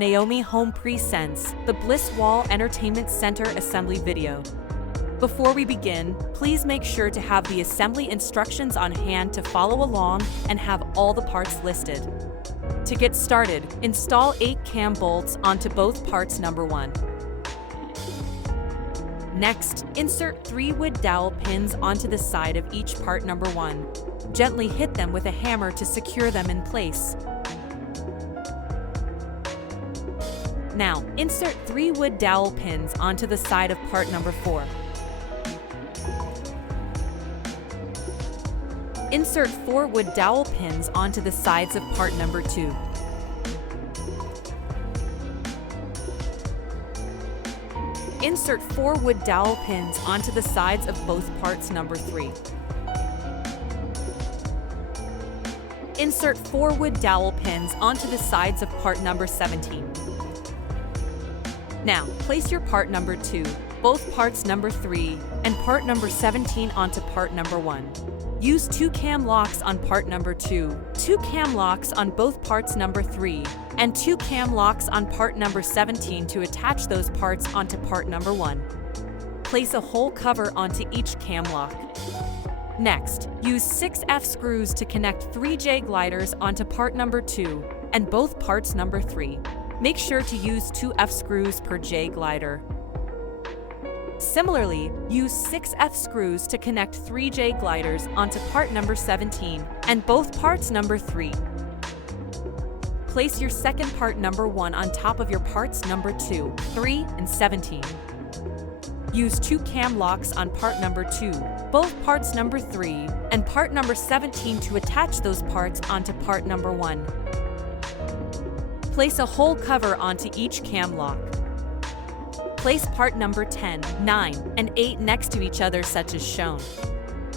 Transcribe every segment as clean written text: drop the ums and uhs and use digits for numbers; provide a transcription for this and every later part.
Naomi Home presents the Bliss Wall Entertainment Center assembly video. Before we begin, please make sure to have the assembly instructions on hand to follow along and have all the parts listed. To get started, install 8 cam bolts onto both parts number 1. Next, insert 3 wood dowel pins onto the side of each part number 1. Gently hit them with a hammer to secure them in place. Now, insert 3 wood dowel pins onto the side of part number 4. Insert 4 wood dowel pins onto the sides of part number 2. Insert 4 wood dowel pins onto the sides of both parts number 3. Insert 4 wood dowel pins onto the sides of part number 17. Now, place your part number 2, both parts number 3, and part number 17 onto part number 1. Use 2 cam locks on part number 2, 2 cam locks on both parts number 3, and 2 cam locks on part number 17 to attach those parts onto part number 1. Place a hole cover onto each cam lock. Next, use 6 F-screws to connect 3 J-gliders onto part number 2 and both parts number 3. Make sure to use 2 F-screws per J-glider. Similarly, use 6 F-screws to connect 3 J-gliders onto part number 17 and both parts number 3. Place your second part number 1 on top of your parts number 2, 3, and 17. Use 2 cam locks on part number 2, both parts number 3, and part number 17 to attach those parts onto part number 1. Place a hole cover onto each cam lock. Place part number 10, 9, and 8 next to each other such as shown.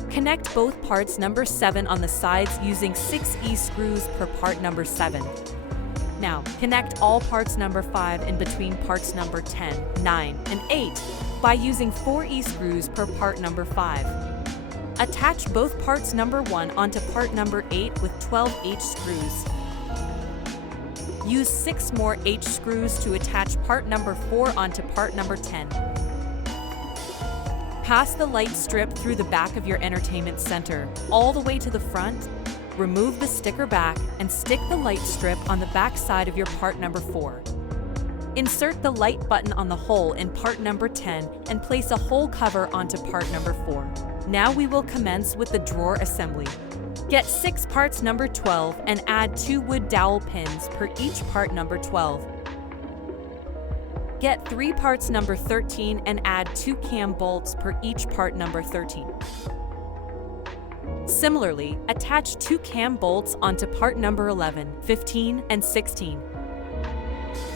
Connect both parts number 7 on the sides using 6 E-screws per part number 7. Now, connect all parts number 5 in between parts number 10, 9, and 8 by using 4 E-screws per part number 5. Attach both parts number 1 onto part number 8 with 12 H-screws. Use 6 more H-screws to attach part number 4 onto part number 10. Pass the light strip through the back of your entertainment center, all the way to the front. Remove the sticker back and stick the light strip on the back side of your part number 4. Insert the light button on the hole in part number 10 and place a hole cover onto part number 4. Now we will commence with the drawer assembly. Get 6 parts number 12 and add 2 wood dowel pins per each part number 12. Get 3 parts number 13 and add 2 cam bolts per each part number 13. Similarly, attach 2 cam bolts onto part number 11, 15, and 16.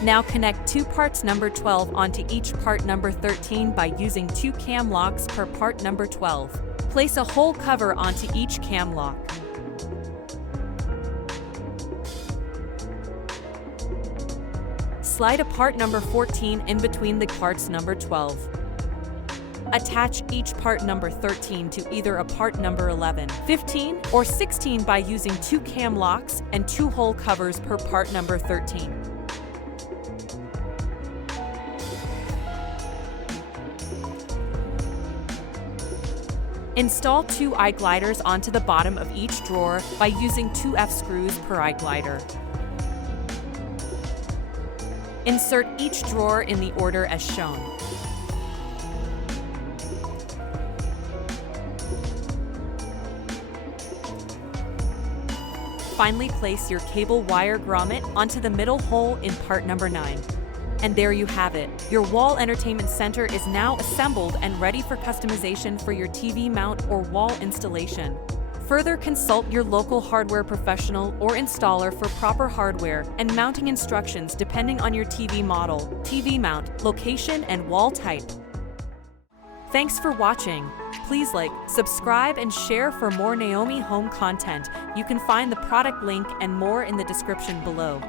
Now connect 2 parts number 12 onto each part number 13 by using 2 cam locks per part number 12. Place a hole cover onto each cam lock. Slide a part number 14 in between the parts number 12. Attach each part number 13 to either a part number 11, 15, or 16 by using 2 cam locks and 2 hole covers per part number 13. Install 2 eye-gliders onto the bottom of each drawer by using 2 F-screws per eye-glider. Insert each drawer in the order as shown. Finally, place your cable wire grommet onto the middle hole in part number 9. And there you have it. Your wall entertainment center is now assembled and ready for customization for your TV mount or wall installation. Further, consult your local hardware professional or installer for proper hardware and mounting instructions depending on your TV model, TV mount, location, and wall type. Thanks for watching. Please like, subscribe, and share for more Naomi Home content. You can find the product link and more in the description below.